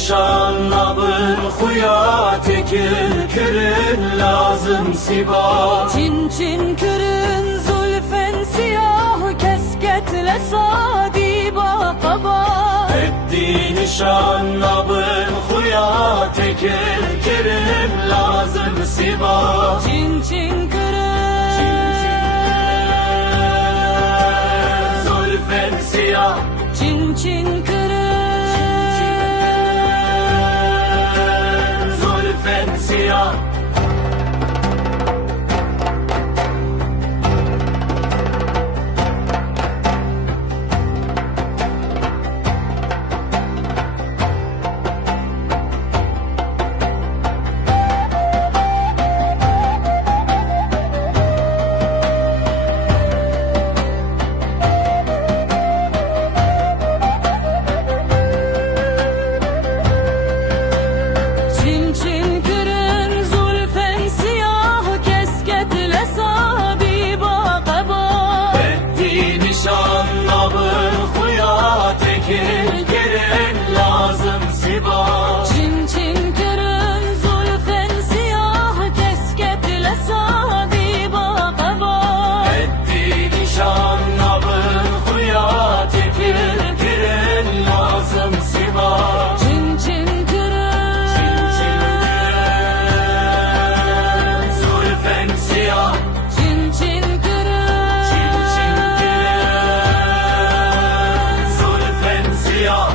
nişan nabın huya tekil kürün lazım siba. Çin çin kürün zulfen siyah kesketle sadiba kaba. Etti nişan nabın huya tekil kürün lazım siba. Çin çin kürün zulfen siyah. Çin çin kürün zulfen siyah. Çin çin kürün zulfen siyah kesketle sadiba kaba. Etti nişan nabın huya tekil kürün lazım siba. Çin çin kürün zulfen siyah kesketle sadiba kaba. Etti nişan nabın huya tekil kürün lazım siba. Çin çin kürün zulfen siyah. Çin çin kürün zulfen siyah.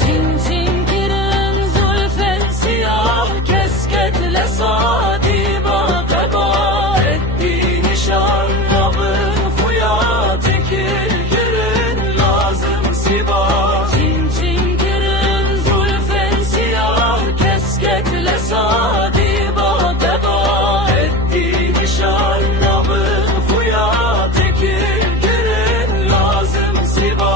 Çin çin kürün zulfen siyah kesketle sadiba kaba. Etti nişan nabın huya tekil kürün lazım siba. Çin çin kürün zulfen siyah kesketle sadiba kaba. Etti nişan nabın huya tekil kürün lazım siba.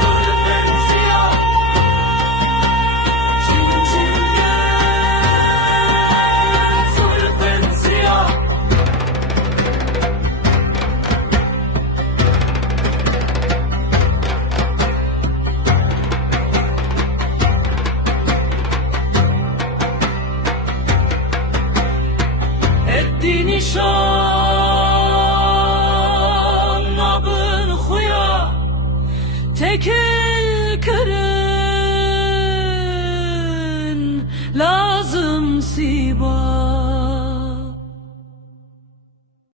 zulfen siyah. zulfen siyah. Etti nişan nabın huya Tekil kürün lazım siba.